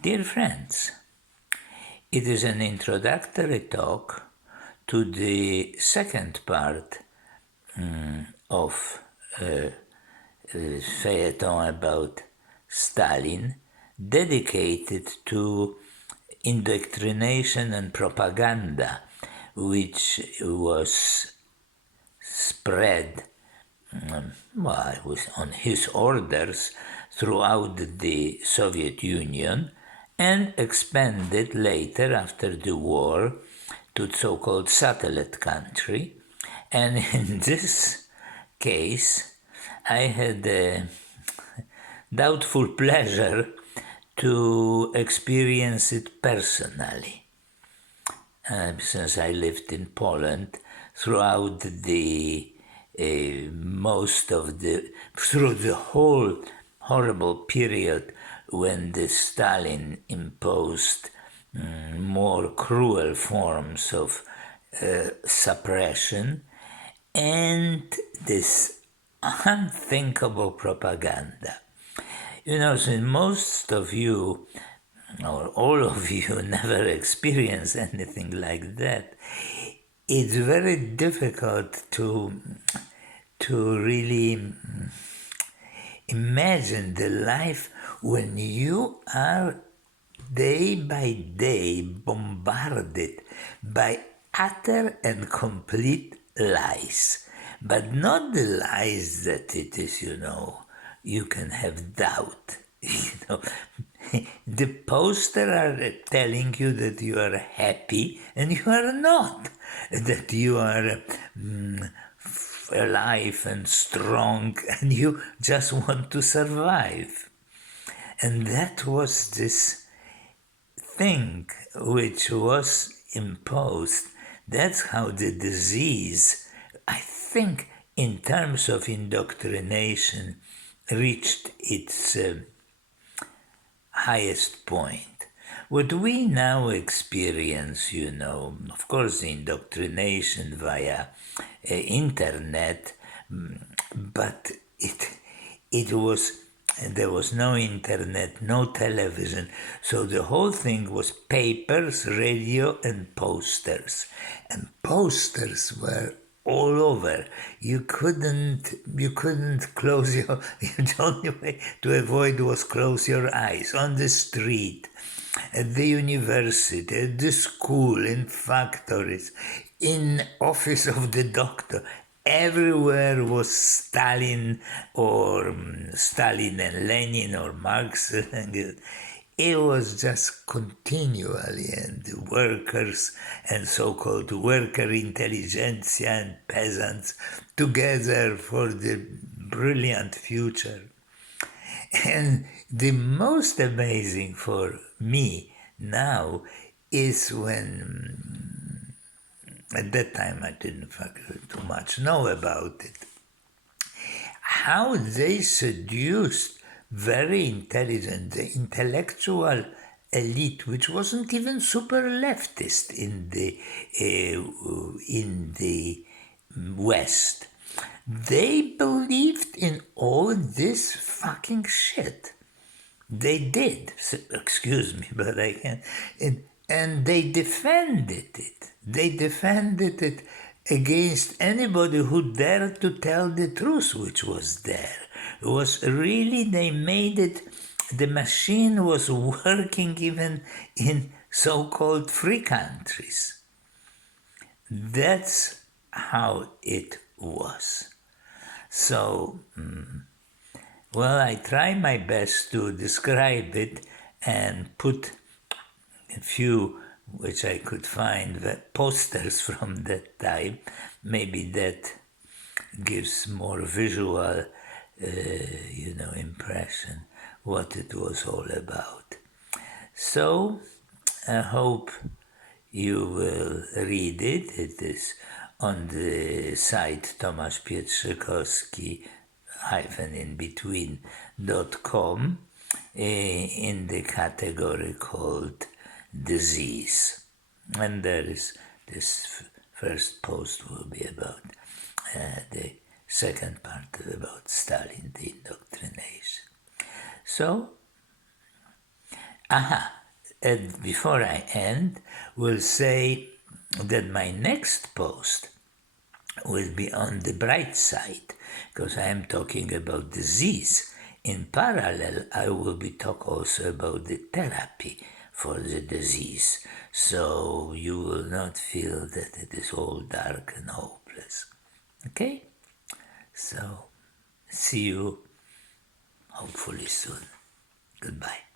Dear friends, it is an introductory talk to the second part of feuilleton about Stalin, dedicated to indoctrination and propaganda, which was spread it was on his orders throughout the Soviet Union and expanded later after the war to so-called satellite country. And in this case, I had a doubtful pleasure to experience it personally. Since I lived in Poland throughout the through the whole horrible period when the Stalin imposed more cruel forms of suppression and this unthinkable propaganda. You know, since most of you or all of you never experienced anything like that, it's very difficult to really imagine the life when you are day by day bombarded by utter and complete lies. But not the lies that it is, you can have doubt. The poster are telling you that you are happy and you are not, that you are alive and strong and you just want to survive. And that was this thing which was imposed. That's how the disease, I think, in terms of indoctrination, reached its highest point. What we now experience, of course, indoctrination via internet, but there was no internet, no television, so the whole thing was papers, radio, and posters. And posters were all over. You couldn't close the only way to avoid was close your eyes. On the street, at the university, at the school, in factories, in office of the doctor, everywhere was Stalin or Stalin and Lenin or Marx. It was just continually, and the workers and so-called worker intelligentsia and peasants together for the brilliant future. And the most amazing for me now is when, at that time I didn't too much know about it, how they seduced very intelligent, the intellectual elite, which wasn't even super leftist in the West. They believed in all this fucking shit. They did. Excuse me, but I can't. And they defended it. They defended it against anybody who dared to tell the truth, which was there. It was really, they made it, the machine was working even in so-called free countries. That's how it was. So, well, I try my best to describe it and put a few, which I could find, posters from that time. Maybe that gives more visual, impression what it was all about. So, I hope you will read it. It is on the site tomaszpietrzykowski-inbetween.com in the category called disease. And there is this first post will be about the second part about Stalin, the indoctrination. So, Aha, and before I end, we'll say that my next post will be on the bright side, because I am talking about disease. In parallel, I will be talk also about the therapy for the disease, so you will not feel that it is all dark and hopeless. Okay? So, see you hopefully soon. Goodbye.